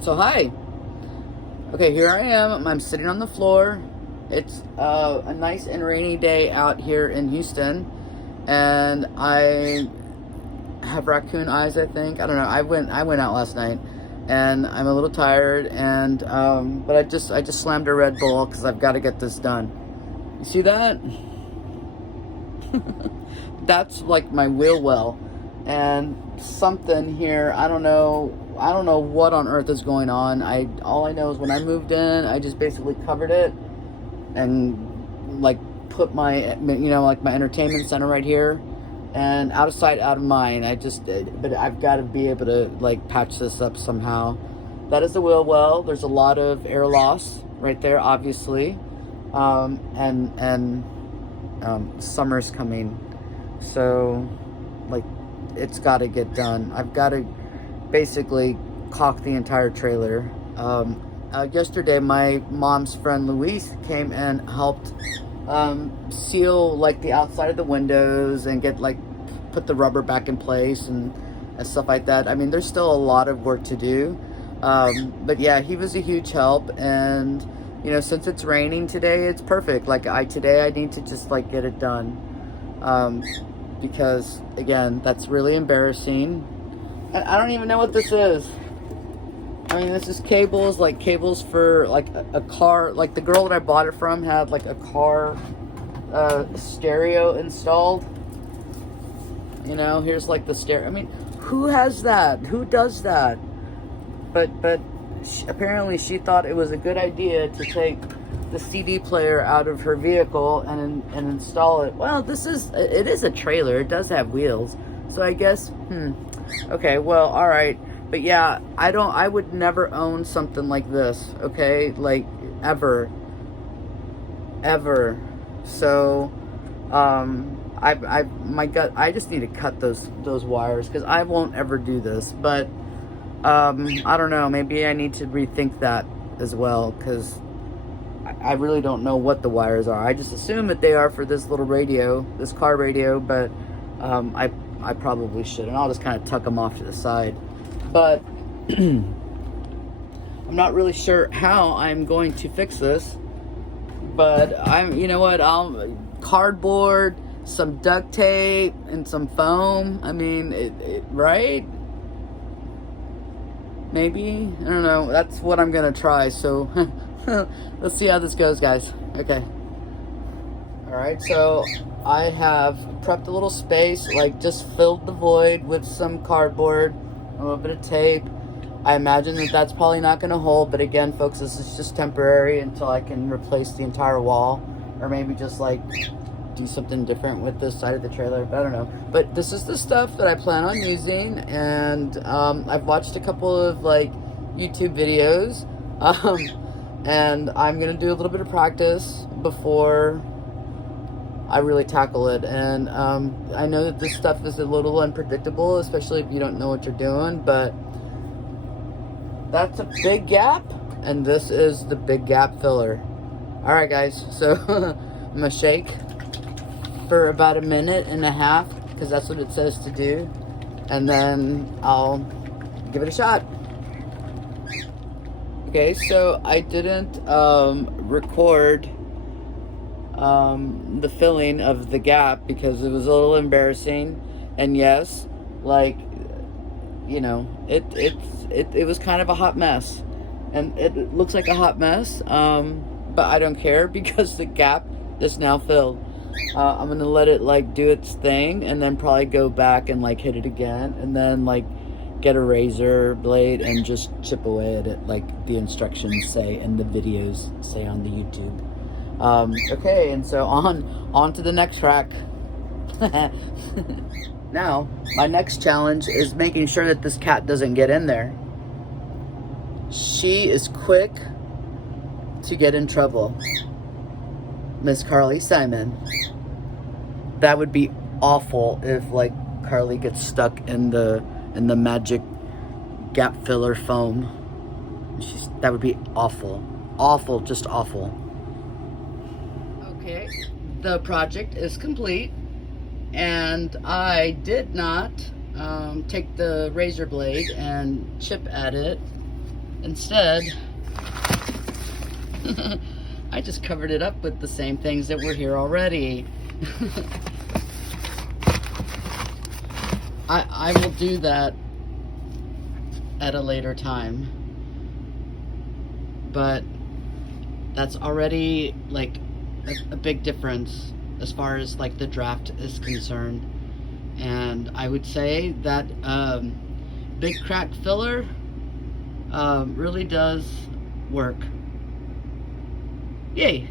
So hi. Okay, here I am. I'm sitting on the floor. It's a nice and rainy day out here in Houston, and I have raccoon eyes. I think I don't know. I went out last night, and I'm a little tired. And but I just slammed a Red Bull because I've got to get this done. You see that? That's like my wheel well, and something here. I don't know. I don't know what on earth is going on. All I know is when I moved in, I just basically covered it and like put my like my entertainment center right here, and out of sight, out of mind. But I've got to be able to like patch this up somehow. That is the wheel well. There's a lot of air loss right there, obviously, and summer's coming, so like it's got to get done. I've got to basically caulk the entire trailer. Yesterday, my mom's friend Luis came and helped seal like the outside of the windows and get like put the rubber back in place and stuff like that. I mean, there's still a lot of work to do, but yeah, he was a huge help. And since it's raining today, it's perfect. Like today I need to just like get it done, because again, that's really embarrassing. I don't even know what this is. I mean, this is cables, like cables for like a car. Like the girl that I bought it from had like a car stereo installed. Here's like the stereo. I mean, who has that? Who does that? But apparently she thought it was a good idea to take the CD player out of her vehicle and install it. Well, it is a trailer. It does have wheels. So I guess, okay, well, all right. But yeah, I would never own something like this, okay? Like, ever. So, I just need to cut those wires, because I won't ever do this. But, I don't know, maybe I need to rethink that as well, because I really don't know what the wires are. I just assume that they are for this little radio, this car radio, but, I probably should, and I'll just kind of tuck them off to the side. But I'm not really sure how I'm going to fix this. But I'll cardboard, some duct tape, and some foam. I mean, right? Maybe, I don't know. That's what I'm gonna try. So let's see how this goes, guys. Okay. All right. So I have prepped a little space, like just filled the void with some cardboard, a little bit of tape. I imagine that that's probably not going to hold, but again, folks, this is just temporary until I can replace the entire wall, or maybe just like do something different with this side of the trailer. But I don't know. But this is the stuff that I plan on using, and I've watched a couple of like YouTube videos, and I'm going to do a little bit of practice before I really tackle it. And I know that this stuff is a little unpredictable, especially if you don't know what you're doing, but that's a big gap, and this is the big gap filler. All right, guys, so I'm gonna shake for about a minute and a half, because that's what it says to do, and then I'll give it a shot. Okay, so I didn't record the filling of the gap because it was a little embarrassing. And yes, like, it was kind of a hot mess, and it looks like a hot mess, but I don't care because the gap is now filled. I'm gonna let it like do its thing, and then probably go back and like hit it again, and then like get a razor blade and just chip away at it like the instructions say and the videos say on the YouTube. Okay, and so on to the next track. Now, my next challenge is making sure that this cat doesn't get in there. She is quick to get in trouble. Miss Carly Simon. That would be awful if like Carly gets stuck in the magic gap filler foam. That would be awful. Awful, just awful. Okay, the project is complete, and I did not take the razor blade and chip at it Instead, I just covered it up with the same things that were here already. I will do that at a later time, but that's already like a big difference as far as like the draft is concerned. And I would say that big crack filler really does work. Yay!